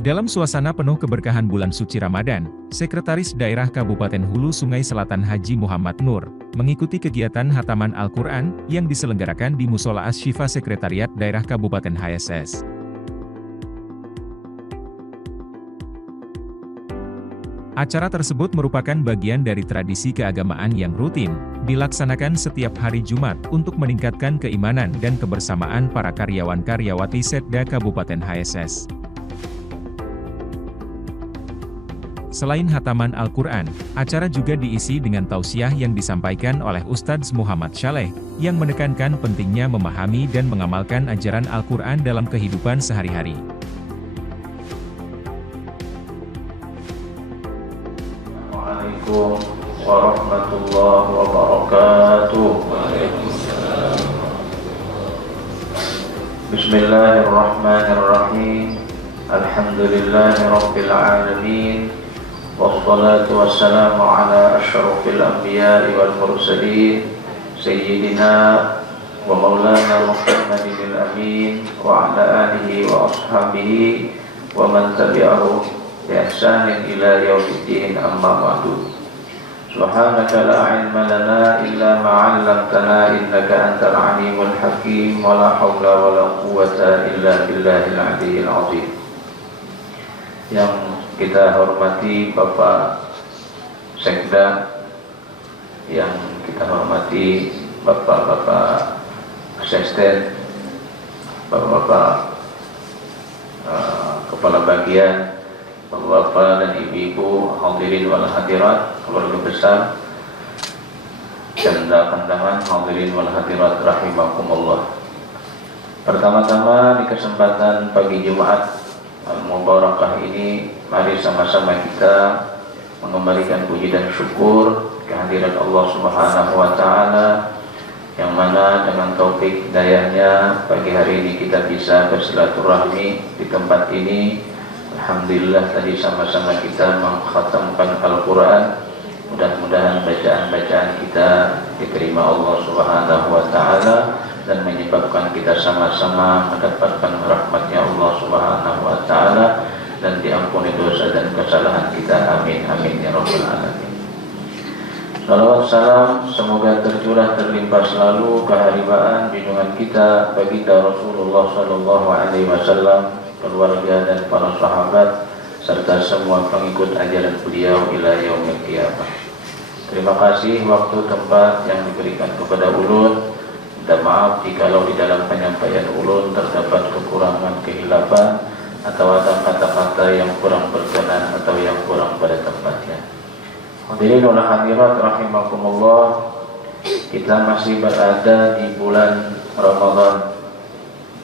Dalam suasana penuh keberkahan bulan suci Ramadan, Sekretaris Daerah Kabupaten Hulu Sungai Selatan Haji Muhammad Nur, mengikuti kegiatan hataman Al-Quran yang diselenggarakan di Musola Asy-Syifa Sekretariat Daerah Kabupaten HSS. Acara tersebut merupakan bagian dari tradisi keagamaan yang rutin, dilaksanakan setiap hari Jumat untuk meningkatkan keimanan dan kebersamaan para karyawan-karyawati Setda Kabupaten HSS. Selain hataman Al-Quran, acara juga diisi dengan tausiah yang disampaikan oleh Ustadz Muhammad Syaleh, yang menekankan pentingnya memahami dan mengamalkan ajaran Al-Quran dalam kehidupan sehari-hari. Assalamualaikum warahmatullahi wabarakatuh. Bismillahirrahmanirrahim. Alhamdulillahi rabbil alamin. Wassalatu wassalamu ala asyrafil anbiya'i wal mursalin Sayyidina wa maulana Muhammadin al-amin wa ala alihi wa ashabihi wa man tabi'ahu bi ihsanin ila yaumiddin, amma ba'du. Subhanaka la ilma lana illa ma 'allamtana innaka antal alimul hakim wa la haula wa la quwwata illa billahil aliyyil azim. Yang kita hormati Bapak Sekda, yang kita hormati Bapak-Bapak Asisten, Bapak-Bapak Kepala Bagian, Bapak-Bapak dan Ibu-Ibu, hadirin wal hadirat, keluarga besar, janda pandangan, hadirin wal hadirat rahimakumullah. Pertama-tama di kesempatan pagi Jumat Al-Mubarakah ini, mari sama-sama kita mengembalikan puji dan syukur kehadirat Allah Subhanahu wa Ta'ala, yang mana dengan taufik hidayahnya pagi hari ini kita bisa bersilaturahmi di tempat ini. Alhamdulillah tadi sama-sama kita mengkhatamkan Al-Quran. Mudah-mudahan bacaan-bacaan kita diterima Allah Subhanahu wa Ta'ala dan menyebabkan kita sama-sama mendapatkan rahmatnya Allah Subhanahu wa Ta'ala dan diampuni dosa dan kesalahan kita. Amin amin ya rabbal alamin. Salawat salam semoga tercurah terlimpah selalu keharibaan junjungan kita baginda Rasulullah sallallahu alaihi wasallam, keluarga dan para sahabat serta semua pengikut ajaran beliau ila yaumil qiyamah. Terima kasih waktu tempat yang diberikan kepada ulun. Dan maaf jikalau di dalam penyampaian ulun terdapat kekurangan, kehilapan, atau ada kata-kata yang kurang berkenan atau yang kurang pada tempatnya. Hadirin wal hadirat rahimakumullah, kita masih berada di bulan Ramadan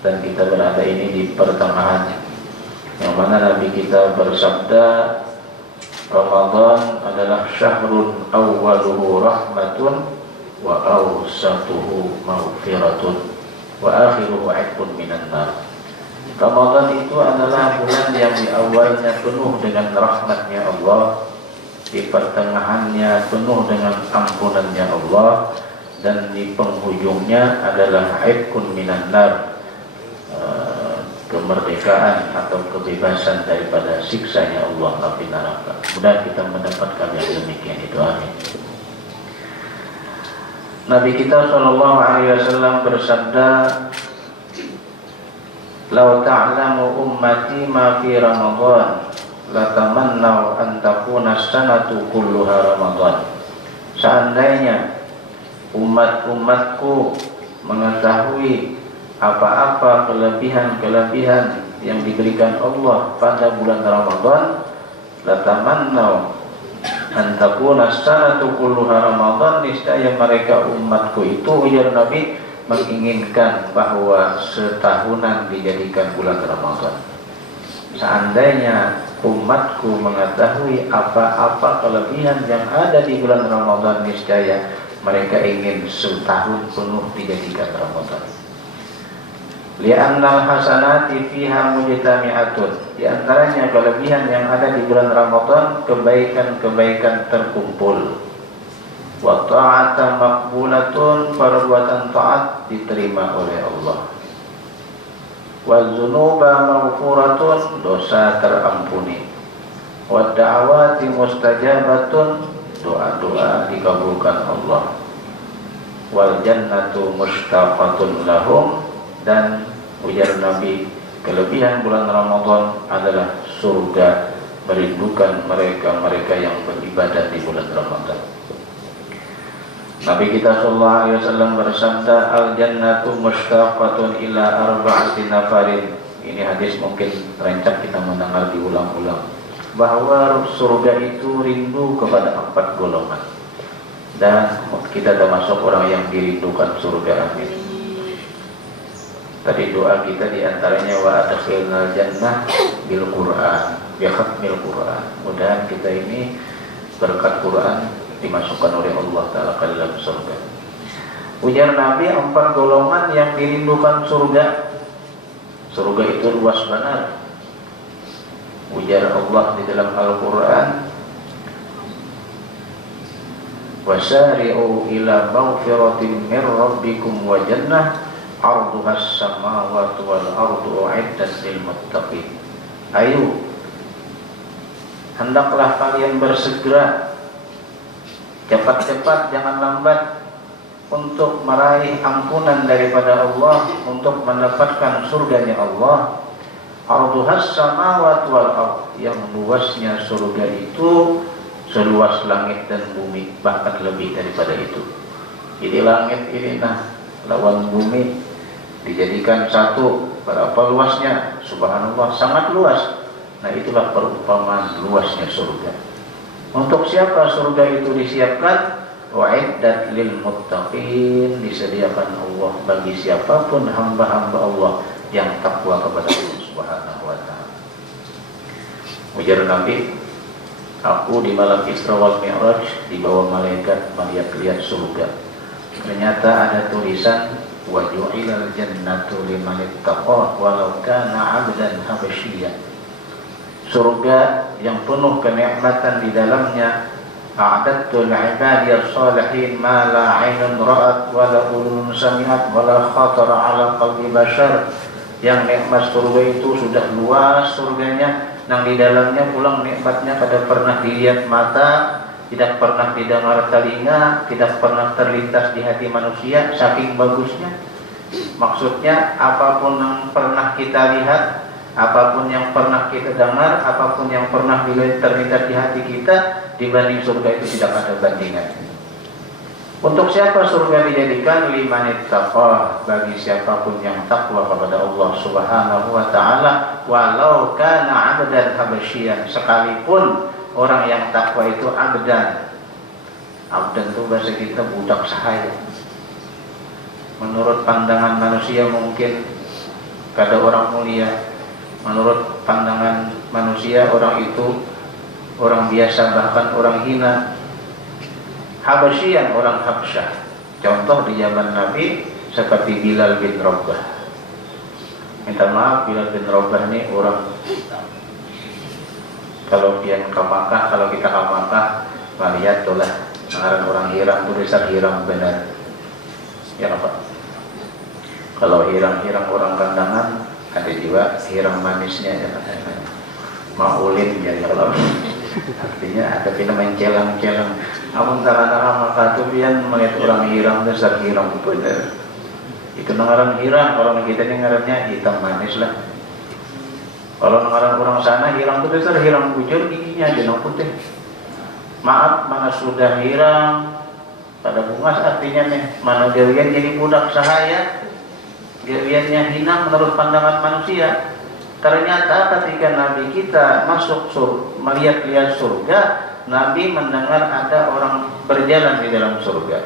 dan kita berada ini di pertengahannya, yang mana Nabi kita bersabda, Ramadan adalah syahrun awwaluhu rahmatun wa awsatuhu maghfiratun wa akhiruhu 'itqun minan nar. Ramadan itu adalah bulan yang di awalnya penuh dengan rahmatnya Allah, di pertengahannya penuh dengan ampunannya Allah, dan di penghujungnya adalah 'itqun minan nar, kemerdekaan atau kebebasan daripada siksanya Allah api neraka. Mudah kita mendapatkan yang demikian itu, amin. Nabi kita sallallahu alaihi wasallam bersabda, "Lau ta'lamu ummati ma fi Ramadan, la tamannau an takuna sanatu kulluha Ramadan." Seandainya umat-umatku mengetahui apa-apa kelebihan-kelebihan yang diberikan Allah pada bulan Ramadan, la tamannau antakuna sanatu kulluha Ramadan, niscaya mereka umatku itu, ujar Nabi, menginginkan bahwa setahunan dijadikan bulan Ramadan. Seandainya umatku mengetahui apa-apa kelebihan yang ada di bulan Ramadan, niscaya mereka ingin setahun penuh dijadikan Ramadan. Li'annal hasanati fiha mujtami'atun. Di antaranya kelebihan yang ada di bulan Ramadan, kebaikan-kebaikan terkumpul. Wa ta'ata maqbulatun, perbuatan taat diterima oleh Allah. Wal dzunuba maghfuratun, dosa terampuni. Wad da'awati mustajabatun, doa-doa dikabulkan Allah. Wal jannatu mustaqatun lahum, dan ujar Nabi, kelebihan bulan Ramadan adalah surga merindukan mereka-mereka yang beribadah di bulan Ramadan. Nabi kita sallallahu alaihi wasallam bersabda, al jannatu mustaqatun ila arba'ati nafarin. Ini hadis mungkin terancam kita mendengar diulang-ulang, bahwa surga itu rindu kepada 4 golongan, dan kita termasuk orang yang dirindukan surga. Amin. Tadi doa kita diantaranya wa adkhilnal jannah bil Qur'an, bi khatmil Qur'an. Mudah-mudahan kita ini berkat Quran dimasukkan oleh Allah Ta'ala ke dalam surga. Ujar Nabi, 4 golongan yang dirindukan surga. Surga itu luas benar. Ujar Allah di dalam Al-Quran, wasari'u ila maghfiratin min rabbikum wa jannah arduhas samawati wal ardu u'iddat lil muttaqin. Ayo, hendaklah kalian bersegera, cepat-cepat, jangan lambat, untuk meraih ampunan daripada Allah, untuk mendapatkan surganya Allah. Arduhas samawati wal ard, yang luasnya surga itu seluas langit dan bumi, bahkan lebih daripada itu. Jadi langit ini lawan bumi dijadikan satu, berapa luasnya? Subhanallah, sangat luas. Nah, itulah perumpamaan luasnya surga. Untuk siapa surga itu disiapkan? Wa'iddat lil muttaqin, disediakan Allah bagi siapapun hamba-hamba Allah yang takwa kepada Allah Subhanahu wa ta'ala. Ujar Nabi, aku di malam Isra wal Mi'raj dibawa malaikat melihat surga. Ternyata ada tulisan wa ju'ilal jannatu liman ittaqa walau kana 'abdan habasyian. Surga yang penuh kenikmatan di dalamnya. A'dadtu li'ibadiyas salihin ma la 'ainun ra'at wa la udhunun sami'at wa la khatara 'ala qalbi bashar. Yang nikmat surga itu sudah luas surganya, yang di dalamnya pulang nikmatnya tidak pernah dilihat mata, tidak pernah didengar telinga, tidak pernah terlintas di hati manusia, saking bagusnya. Maksudnya apapun yang pernah kita lihat, apapun yang pernah kita dengar, apapun yang pernah terlintas di hati kita, dibanding surga itu tidak ada bandingannya. Untuk siapa surga dijadikan? Liman ittaqa, bagi siapapun yang takwa kepada Allah Subhanahu wa ta'ala, walau kana 'abdan habasyian, sekalipun orang yang takwa itu abdan. Abdan itu bahasa kita budak sahaya. Menurut pandangan manusia mungkin kada orang mulia. Menurut pandangan manusia orang itu orang biasa, bahkan orang hina. Habasyian, orang Habsyah. Contoh di zaman Nabi seperti Bilal bin Rabah. Minta maaf, Bilal bin Rabah ini orang, kalau dia ke Makkah, kalau kita ke Makkah, melihat itulah orang hirang, tulisan hirang benar. Ya apa? Kalau hirang-hirang orang kandangan, ada juga hirang manisnya ya. Maulin ya kalau. Artinya ada kita main celang-celang. Amun tara-tara maka tuh pian melihat orang hirang dasar hirang bener. Itu ngaran hirang, orang kita ini ngarannya hitam manis lah. Kalau ngaran orang sana hirang itu dasar hirang bujur, giginya aja yang putih. Maaf, mana sudah hirang pada bungas, artinya nih mana gawian jadi budak sahaya, gawiannya hina menurut pandangan manusia. Ternyata ketika Nabi kita masuk melihat surga, Nabi mendengar ada orang berjalan di dalam surga.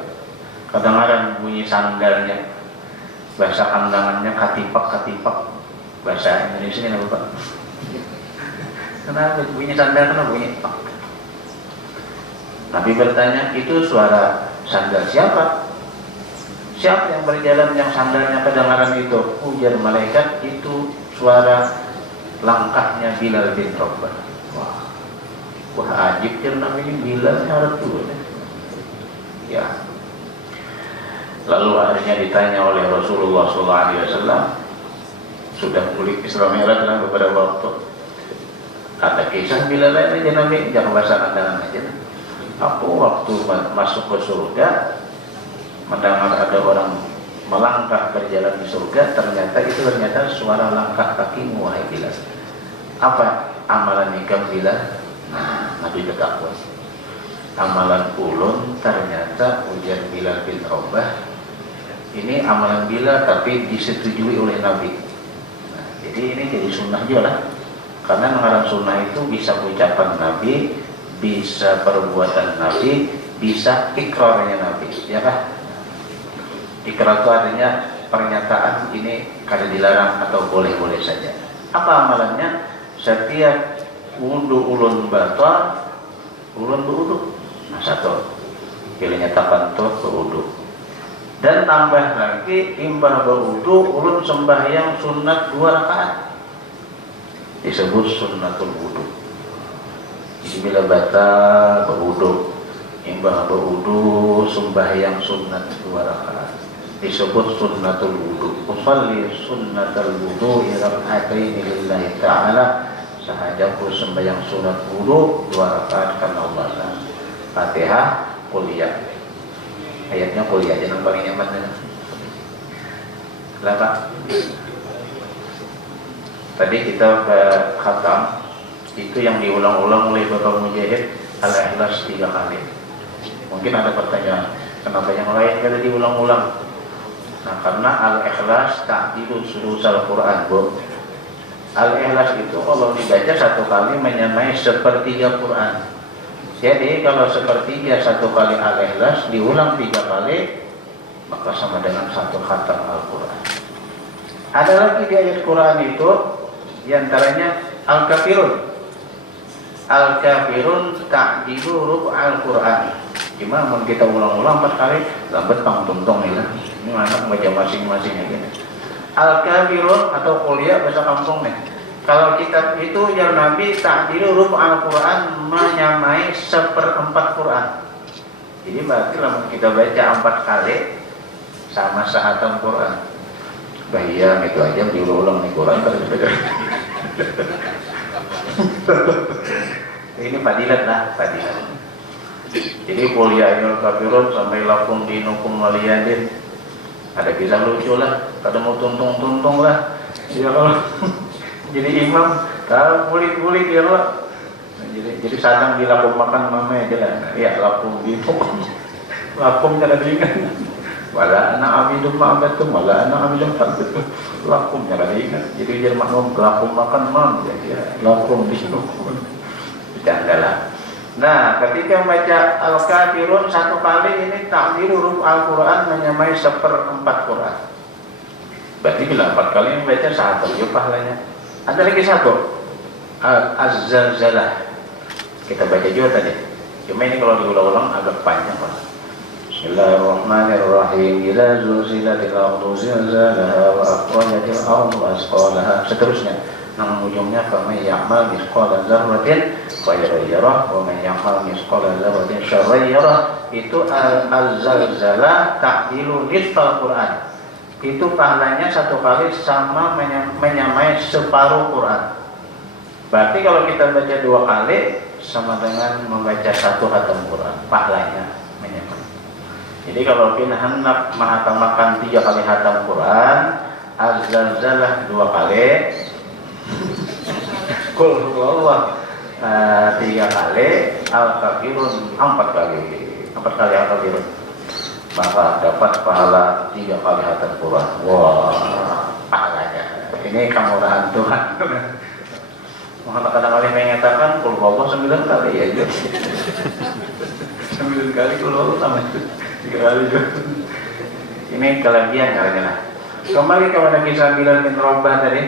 Kedengaran bunyi sandalnya, bahasa kandangannya katipak-katipak, bahasa Indonesia ini apa Pak? Kenapa bunyi sandal, kenapa bunyi pak? Nabi bertanya, itu suara sandal siapa? Siapa yang berjalan yang sandalnya kedengaran itu? Ujar malaikat, itu suara langkahnya Bilal bin Rabah. Wah ajib kan namanya Bilal harap dulu. Ya. Lalu akhirnya ditanya oleh Rasulullah SAW, sudah kulit Isra Mi'raj lah beberapa waktu. Ada kisah bila lain aja Nabi, jangan bahasa andalan aja. Aku waktu masuk ke surga mendengar ada orang melangkah berjalan di surga, ternyata suara langkah kakimu wahai Bilal. Apa amalan nikah Bilal? Nah, Nabi bertakwa. Amalan ulun ternyata ujar Bilal bin Rabah. Ini amalan Bilal tapi disetujui oleh Nabi. Nah, jadi ini jadi sunnah juga lah. Karena mengarang sunnah itu bisa ucapan Nabi, bisa perbuatan Nabi, bisa ikrarnya Nabi, ya kan? Ikrar itu artinya pernyataan ini kada dilarang atau boleh-boleh saja. Apa amalannya? Setiap wudu ulun batal, ulun berwudu. Nah, satu pilihnya tapantut berwudu. Dan tambah lagi imbah berwudu ulun sembahyang sunat 2 rakaat. Disebut sunnatul wudu. Jadi bila batal berwudu, imbah berwudu sembahyang sunat 2 rakaat. Disebut sunnatul wudu. Usalli sunnatul wudu raka'ataini lillahi ta'ala. Sahajaku sembahyang sunat wudu 2 rakaat karena Allah. Fatihah, kuliah. Ayatnya kuliah aja yang paling nyaman. Kenapa? Tadi kita khatam itu yang diulang-ulang oleh Bapak Mujahid Al-Ikhlas 3 kali. Mungkin ada pertanyaan, kenapa yang lain kada diulang-ulang? Nah, karena Al-Ikhlas ta'dilu sulusal Quran, Bu. Al-Ikhlas itu kalau dibaca 1 kali menyamai sepertiga Quran. Jadi kalau sepertiga 1 kali Al-Ikhlas diulang 3 kali, maka sama dengan 1 khatam Al-Quran. Ada lagi di ayat Quran itu, diantaranya Al-Kafirun. Al-Kafirun ta'dilu rub'al Quran. Gimana mau kita ulang-ulang 4 kali, lambat pang tuntong nih lah. Ini anak baca masing-masing aja. Al-Kafirun atau kuliah bahasa kampung nih. Kalau kitab itu yang Nabi ta'dilu rub'al Quran menyamai 1/4 Quran. Jadi berarti kalau kita baca 4 kali sama sehatam Quran. Bayang itu aja diulang-ulang nih Quran terus. Ini fadilat lah, fadilat. Jadi kuliah Ainul Kafirun sampai lakum dinukum waliyadin. Ada kisah lucu lah, kadang mau tuntung-tuntung lah. Ya kalau jadi imam, kalau bulik-bulik ya lah. Jadi sadang dilakum makan mama aja lah. Ya lakum dinukum, lakum jangan diingat. Wala anak abidum ma'abatum, wala anak abidum fardutum. Lakum jangan diingat. Jadi dia maklum lakum makan mam, jadi lakum dinukum. Bercanda lah. Nah, ketika membaca Al-Kafirun 1 kali ini ta'dilu rub' Al-Quran menyamai 1/4 Quran. Berarti bila 4 kali membaca 1 ya pahalanya. Ada lagi 1 Az-Zalzalah. Kita baca juga tadi. Cuma ini kalau diulang-ulang agak panjang Pak. Bismillahirrahmanirrahim. Idza zulzilatil ardu zilzalaha wa akhrajatil ardu asqalaha. Seterusnya. Namun ujungnya faman ya'mal mithqala dzarratin khairan yarah wa man ya'mal mithqala dzarratin syarran yarah. Itu al-zalzalah ta'dilu nisfal Quran. Itu pahalanya 1 kali sama menyamai separuh Quran. Berarti kalau kita baca 2 kali sama dengan membaca 1 khatam Quran, pahalanya menyamai. Jadi kalau bin hendak menghatamatkan 3 kali khatam Quran, az-zalzalah 2 kali, Qul huwallah 3 kali, Al-Kafirun 4 kali. 4 kali Al-Kafirun. Maka dapat pahala 3 kali khatam Quran. Wah, pahalanya. Ini kemurahan Tuhan. Muhammad kadang-kadang mengatakan Qul huwallah 9 kali ya itu. 9 kali Qul huwallah sama itu. 3 kali juga. Ini kelebihan kalian. Kembali kepada kisah Bilal bin Rabah tadi.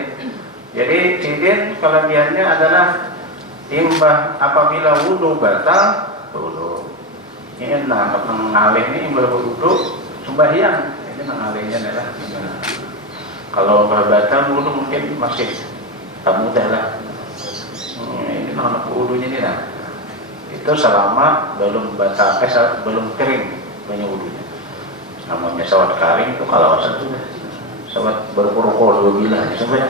Jadi sidin kelebihannya adalah imbah apabila wudu batal wudu. Ini mengalih ini imbah wudu sembahyang. Ini mengalihnya adalah kalau batal wudu mungkin masih tak mudah lah. Ini anak wudunya ini lah. Itu selama belum batal, belum kering banyak wudunya. Namanya sawat kering itu kalau sudah Sahabat berkorokor 2 bilah sampai.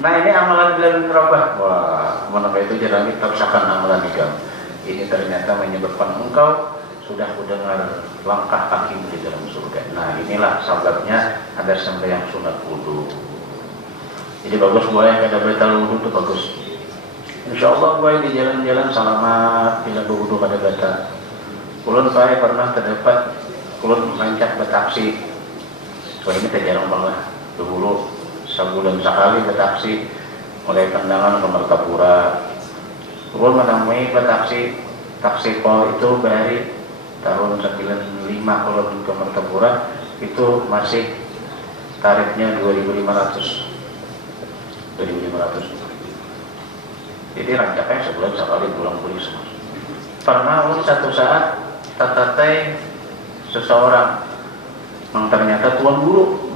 Nah ini amalan Bilal bin Rabah. Wah, menapa itu jarang dipaksakan amalan ikam. Ini ternyata menyebabkan engkau sudah mendengar langkah kakimu di dalam surga. Nah inilah sebabnya ada sembahyang sunat wudu. Jadi bagus boleh ada batal wudu itu bagus. Insya Allah boleh di jalan-jalan selamat bila berwudu pada batal. Kulun saya pernah terdapat kulun mencak betaksi. So ini terjarang banget. Dulu sebulan sekali betaksi mulai Kendangan ke Martapura. Kulun menemui betaksi taksi pol itu dari tahun 95 kulun ke Martapura itu masih tarifnya 2.500. Jadi rancaknya sebulan sekali pulang-pulang semua. Pernah satu saat tatatai seseorang yang ternyata tuan guru,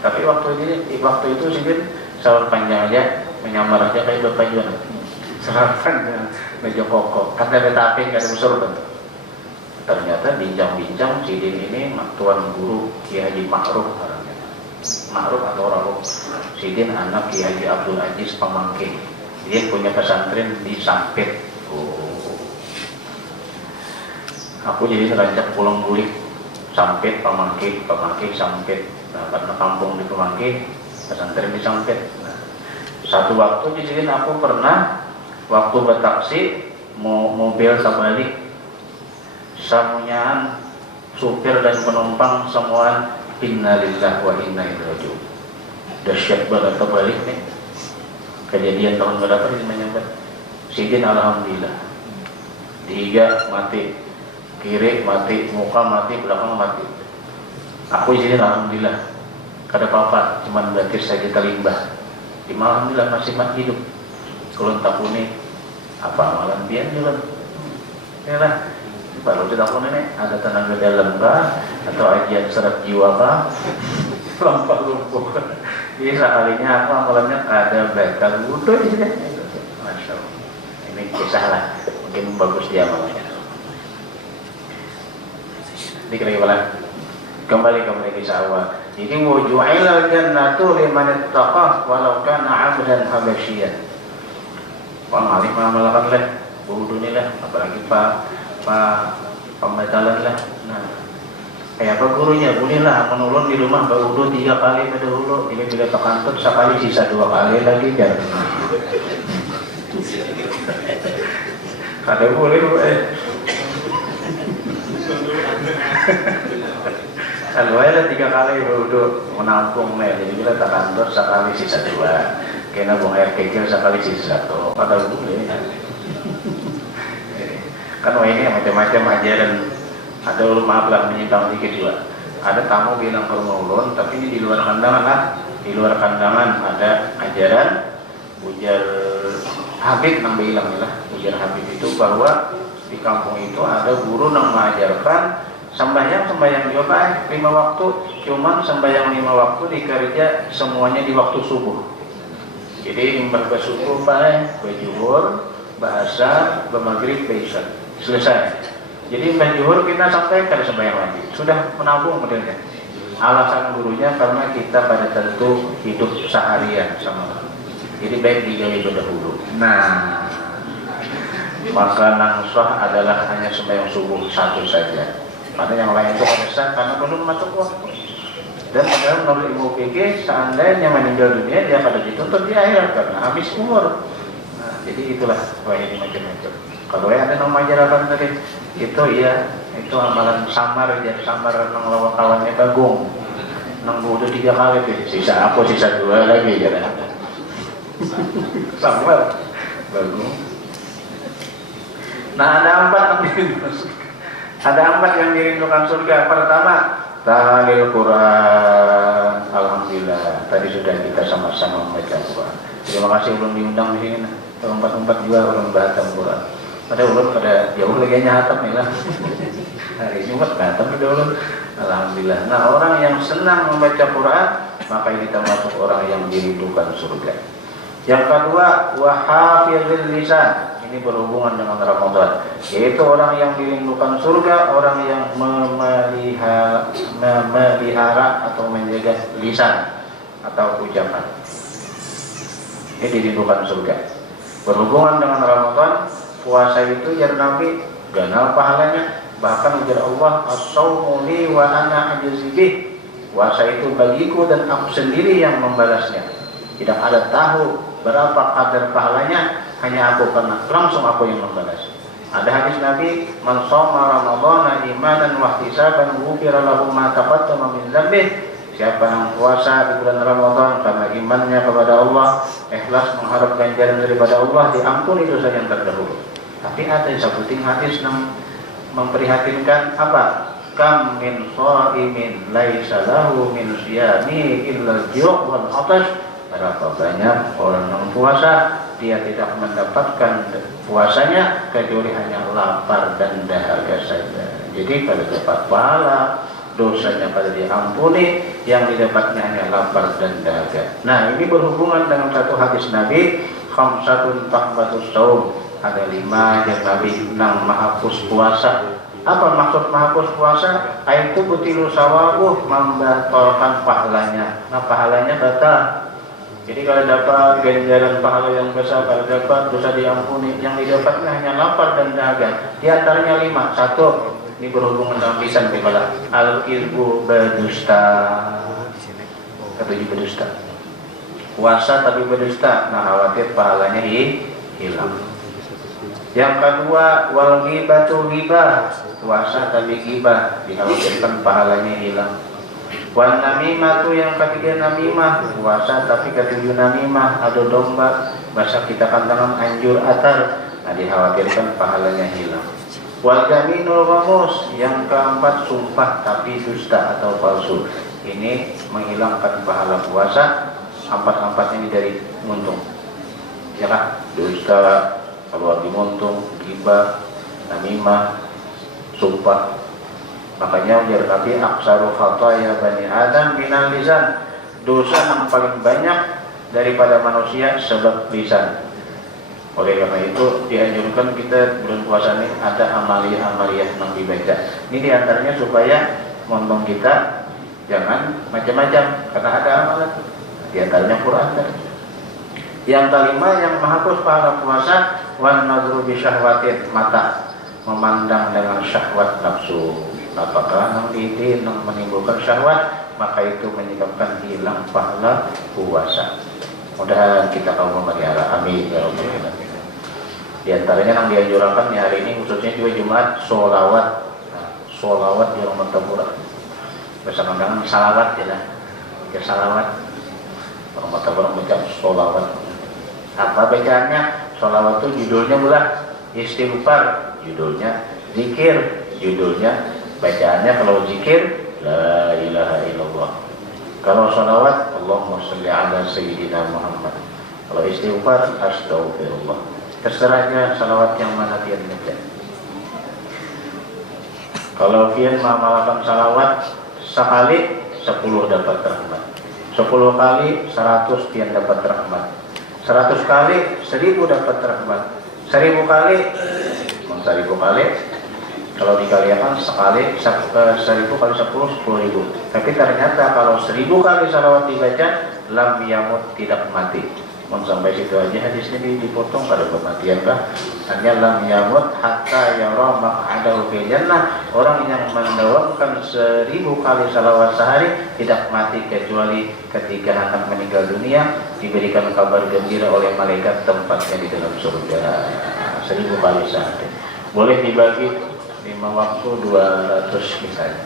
tapi waktu itu sih sahur panjang aja, menyamar aja kayak Bapak Juan sarapan meja pokok kan ada tapi nggak ada usul kan. Ternyata bincang-bincang sidin ini tuan guru Kiai Haji Ma'ruf orangnya. Ma'ruf atau Raruf sidin anak Kiai Haji Abdul Aziz Pamangke. Dia punya pesantren di Sampit. Aku jadi ngerancak pulang bulik Sampit, Pamangke, Sampit. Nah, karena kampung di Pamangke, pesantren di Sampit. Nah, satu waktu di sini aku pernah waktu bertaksi mobil terbalik, semuanya supir dan penumpang semua innalillahi wa inna ilaihi raji'un. Dahsyat banget terbalik nih. Kejadian tahun berapa ini menyambat? Sidin alhamdulillah. Dihiga mati. Kiri mati, muka mati, belakang mati. Aku izinin alhamdulillah. Kada apa-apa, cuman berakhir saja terlimbah. Di alhamdulillah masih mati hidup. Kalau tak ini apa amalan biar jalan. Ya lah. Baru tidak pun ini ada tenaga dalam kah atau ajian serat jiwa kah? Lumpuh. Jadi sekalinya aku amalannya ada batal wudu aja. Masya Allah. Ini kisah lah. Mungkin bagus dia amalannya. Dikira-kira kembali kisah awal. Jadi wuju'ilal jannatu liman ittaqah walau kana 'abdan habasyian. Wah, alim amalkan lah, wudu ni lah, apalagi pembatalan lah. Nah, kayak apa gurunya? Bolehlah menulun di rumah berwudu 3 kali pada dulu. Ini bila ke kantor sekali sisa 2 kali lagi kan. Ada boleh kalau ada 3 kali berwudu menampung lah. Jadi bila ke kantor sekali sisa 2. Kena buang air kecil sekali sisa 1. Pada boleh. Kan ini macam-macam ajaran. Ada maaf lah menyimpang dikit juga. Ada tamu bilang ke rumah ulun, tapi ini di luar kandangan lah. Di luar kandangan ada ajaran ujar Habib nang bilang lah. Ujar Habib itu bahwa di kampung itu ada guru yang mengajarkan sembahyang juga 5 waktu. Cuman sembahyang 5 waktu dikerja semuanya di waktu subuh. Jadi imbar subuh baik, berjuhur, bahasa, bermaghrib, beisya. Selesai. Jadi menjuhur kita sampai ke sembahyang lagi. Sudah menabung modelnya. Alasan gurunya karena kita pada tentu hidup seharian sama. Jadi baik dijauhi dahulu. Nah, maka nangsah adalah hanya sembahyang subuh 1 saja. Karena yang lain itu ada sah karena belum masuk waktu. Dan padahal menurut Ibu PG seandainya meninggal dunia dia pada dituntut di akhirat karena habis umur. Nah, jadi itulah wah ini macam-macam. Kalau ada nama ajaran tadi itu ya itu amalan samar nang lawan kawannya bagung nang udah 3 kali tuh sisa 2 lagi ya samar bagung. Nah ada 4 yang dirindukan surga. Pertama tahlil Quran. Alhamdulillah tadi sudah kita sama-sama membaca Quran. Terima kasih belum diundang di sini. Tempat-tempat juga belum baca Quran. Pada ulun pada jauh lagi nyatam nih lah. Hari Jumat datang pada ulun. Alhamdulillah. Nah orang yang senang membaca Quran maka ini termasuk orang yang dirindukan surga. Yang kedua wahafizil lisan. ini berhubungan dengan Ramadan, yaitu orang yang dirindukan surga, orang yang memelihara atau menjaga lisan atau ucapan. Ini dirindukan surga. Berhubungan dengan Ramadan, puasa itu ya Nabi ganal pahalanya. Bahkan ujar Allah, as-shaumu li wa ana ajzi bih. Puasa itu bagiku dan aku sendiri yang membalasnya. Tidak ada tahu berapa kadar pahalanya, hanya aku karena langsung aku yang membalas. Ada hadis Nabi, man shoma ramadhana imanan wa ihtisaban ghufira lahu ma taqaddama min dzambih. Siapa yang puasa di bulan Ramadan karena imannya kepada Allah, ikhlas mengharap ganjaran daripada Allah, diampuni dosa yang terdahulu. Tapi ada yang sebutin hadis yang memprihatinkan, apa? Kam min shaimin laisa lahu min siyami illa al-ju' wal 'atash. Berapa banyak orang yang puasa, dia tidak mendapatkan puasanya kecuali hanya lapar dan dahaga saja. Jadi pada dapat pahala, dosanya pada diampuni, yang didapatnya hanya lapar dan dahaga. Nah, ini berhubungan dengan satu hadis Nabi, khamsatun tahbatus shaum. Ada 5 yang Nabi nang menghapus puasa. Apa maksud menghapus puasa? Aitu butilu sawabuh, membatalkan pahalanya. Nah, pahalanya batal. Jadi kalau dapat ganjaran pahala yang besar, kalau dapat dosa diampuni, yang didapatnya hanya lapar dan dahaga. Di antaranya 5. 1, ini berhubungan dengan lisan kepala. Al-irbu berdusta. Ketujuh berdusta. Puasa tapi berdusta, nah khawatir pahalanya hilang. Yang kedua, wal ghibatu ghibah. Puasa tapi ghibah, dikhawatirkan pahalanya hilang. Wan namimah, yang ketiga namimah. Puasa tapi ketujuh namimah, adu domba, bahasa kita kandangan anjur atar, nah dikhawatirkan pahalanya hilang. Wal yaminul ghamus, yang keempat sumpah tapi dusta atau palsu. Ini menghilangkan pahala puasa. Empat-empat ini dari muntung, ya kan? Dusta, kalau dimuntung, ghibah, namimah, sumpah. Makanya biar Nabi aksaru khataya bani Adam minal lisan. Dosa yang paling banyak daripada manusia sebab lisan. Oleh karena itu dianjurkan kita bulan puasa ini ada amalia-amalia yang dibaca. Ini diantaranya supaya montong kita jangan macam-macam, karena ada amalan. Diantaranya Quran. Yang kelima, yang menghapus pahala puasa, wan nazru bi syahwatin, mata memandang dengan syahwat nafsu. Apakah yang menimbulkan syahwat, maka itu menyebabkan hilang pahala puasa. Mudah kita kaum memelihara, amin ya rabbal alamin. Di antaranya yang dianjurkan di hari ini, khususnya juga Jumat, sholawat. Nah, sholawat di rumah taburan. Bersama dengan salawat ya, ya salawat. Rumah taburan baca sholawat. Apa bacaannya? Sholawat itu judulnya pula istighfar, judulnya zikir, judulnya. Bacaannya kalau zikir la ilaha illallah. Kalau sholawat Allahumma sholli ala sayyidina Muhammad. Kalau istighfar astaghfirullah. Terserahnya salawat yang mana dia baca. Kalau pian mengamalkan salawat sekali 10 dapat rahmat. 10 kali 100 pian dapat rahmat. 100 kali 1000 dapat rahmat. 1000 kali 1000 kali kalau dikalikan sekali 1000 kali 10 10.000. Tapi ternyata kalau 1000 kali salawat dibaca, lam yamut, tidak mati. Sampai situ aja hadis ini dipotong, pada kematian kah? Hanya lam yamut hatta yara maq'adahu fil jannah. Orang yang mendawamkan 1000 kali salawat sehari tidak mati kecuali ketika akan meninggal dunia diberikan kabar gembira oleh malaikat tempatnya di dalam surga. 1000 kali sehari. Boleh dibagi 5 waktu 200 misalnya.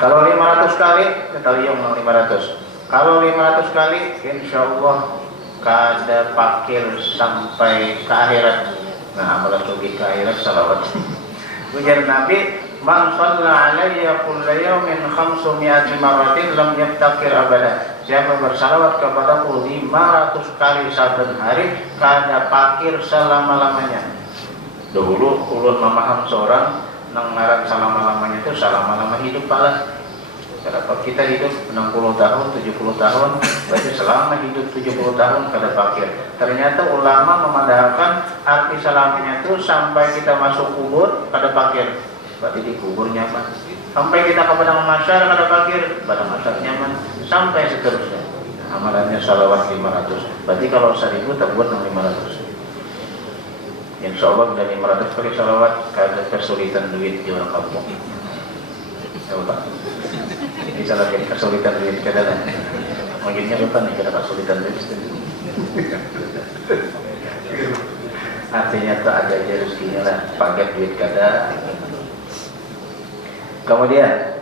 Kalau 500 kali, kita lihat 500. Kalau 500 kali, insya Allah kada pakir sampai ke akhirat. Nah, amalan sugi ke akhirat salawat. Ujar Nabi, man shalla alayya kulla yawmin 500 maratin lam yaftakir abada. Siapa bersalawat kepadaku 500 kali saben hari, kada pakir selama-lamanya. Dahulu ulun memaham seorang nang ngaran selama-lamanya itu selama-lama hidup pala. Kalau kita hidup 60 tahun, 70 tahun, berarti selama hidup 70 tahun kada fakir. Ternyata ulama memandangkan arti selamanya itu sampai kita masuk kubur kada fakir. Berarti di kubur nyaman. Sampai kita ke padang mahsyar kada fakir, padang mahsyar nyaman, sampai seterusnya. Amalannya salawat 500. Berarti kalau 1000 tak buat 500. Insya Allah dari 500 kali salawat kada kesulitan duit di orang kampung. Coba. Ini salah jadi kesulitan duit kada lah. Makinnya lupa nih kada kesulitan duit. Artinya tak ada aja rezekinya lah. Pakai duit kada. Kemudian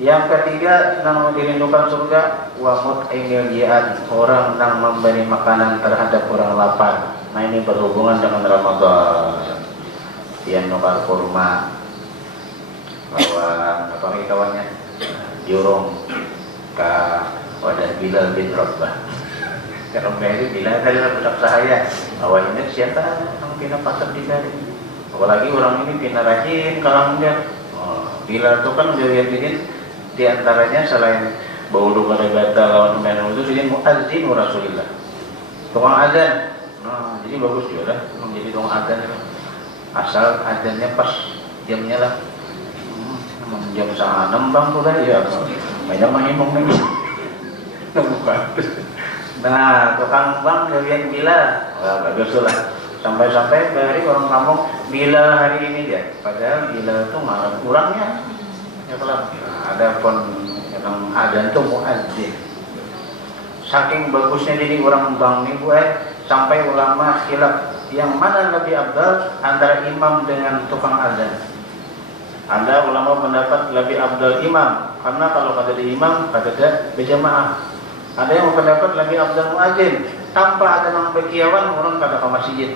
yang ketiga, yang dirindukan surga, wa mut'imil ji'ad, orang yang memberi makanan terhadap orang lapar. Nah ini berhubungan dengan Ramadan. Yang nukar kurma, bawa apa lagi kawannya, jurung, ke wadah Bilal bin Rabah. Kalau ini Bilal adalah budak sahaya. Awal ini siapa yang pindah pasar di sana? Apalagi orang ini pindah rajin kalau dia. Bilal itu kan dilihat di antaranya selain bau duka batal lawan menang itu jadi muadzin Rasulullah, tukang adzan. Nah, jadi bagus juga lah menjadi tukang adzan itu. Asal adzannya pas jamnya lah. Jam 6 bang tuh tadi ya. Banyak menghimung nih. Bukan. Nah, tukang bang dilihat Bilal. Wah, bagus lah. Sampai-sampai dari orang kampung Bilal hari ini dia, padahal Bilal itu ngarang kurangnya ya kalau ada pun yang ada itu muadzin. Saking bagusnya jadi orang bang nih gue, sampai ulama khilaf yang mana lebih abdal antara imam dengan tukang adzan. Ada ulama pendapat lebih abdal imam, karena kalau kata di imam kata dia berjamaah. Ada yang pendapat lebih abdal muadzin, tanpa ada nang bekiawan orang kata ke masjid.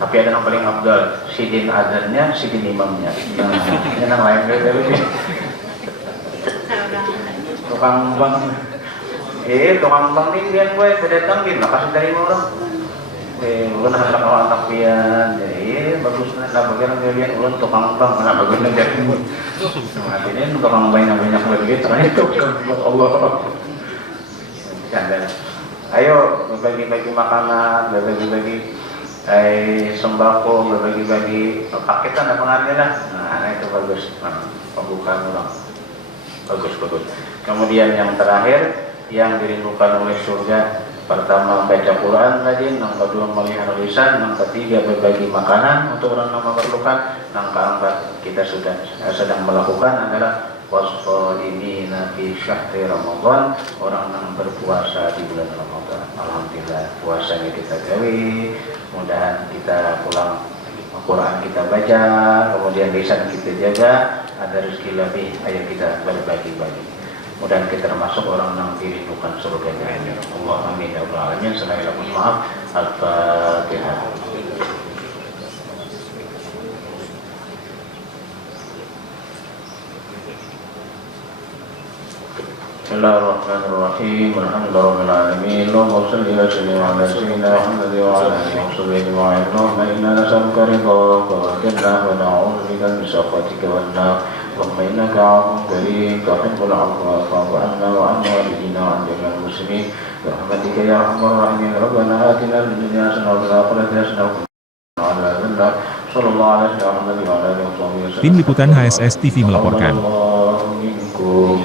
Tapi ada yang paling abdal, sidin adzannya, sidin imamnya. Nah, ini yang lain dari tukang bang. Tukang bang ini dia gue berdatang di kasih dari orang. Ulun hendak awal takbian, jadi bagus nah bagian kalian ulun tukang bang, nah bagus nih jadi. Artinya tukang bang yang banyak begitu, itu Allah. Canda. Ayo bagi-bagi makanan, bagi-bagi sembako, berbagi-bagi paketan dan pengaruhnya lah. Nah itu bagus, pembukaan orang bagus. Kemudian yang terakhir yang dirindukan oleh surga, pertama baca Quran tadi, yang kedua melihat lisan, yang ketiga berbagi makanan untuk orang yang memerlukan, yang keempat kita sedang melakukan adalah wasqalimina fi syahri Ramadan, orang yang berpuasa di bulan Ramadan. Alhamdulillah puasanya kita gawe, mudahan kita pulang Al-Quran kita baca, kemudian lisan kita jaga, ada rezeki lebih, ayo kita berbagi-bagi. Mudahan kita termasuk orang yang dirindukan surga. Allah amin ya rabbal alamin. Assalamualaikum maaf. Al-Fatihah. Bismillahirrahmanirrahim. Alhamdulillahirabbil alamin. Allahumma shalli wa sallim ala sayyidina Muhammad wa ala alihi wa sahbihi ajma'in. Allahumma inna nas'aluka ridhaka wal jannah wa na'udzu bika min sakhatika wan nar. Allahumma innaka 'afuwwun karim tuhibbul 'afwa fa'fu 'anna wa 'an walidina wa 'an jami'il muslimin. Bi rahmatika ya arhamar rahimin. Rabbana atina fid dunya hasanah wa fil akhirati hasanah wa qina adzaban nar. Sallallahu alaihi wa sallam wa ala alihi wa sahbihi. Tim Liputan HSS TV melaporkan. Minkum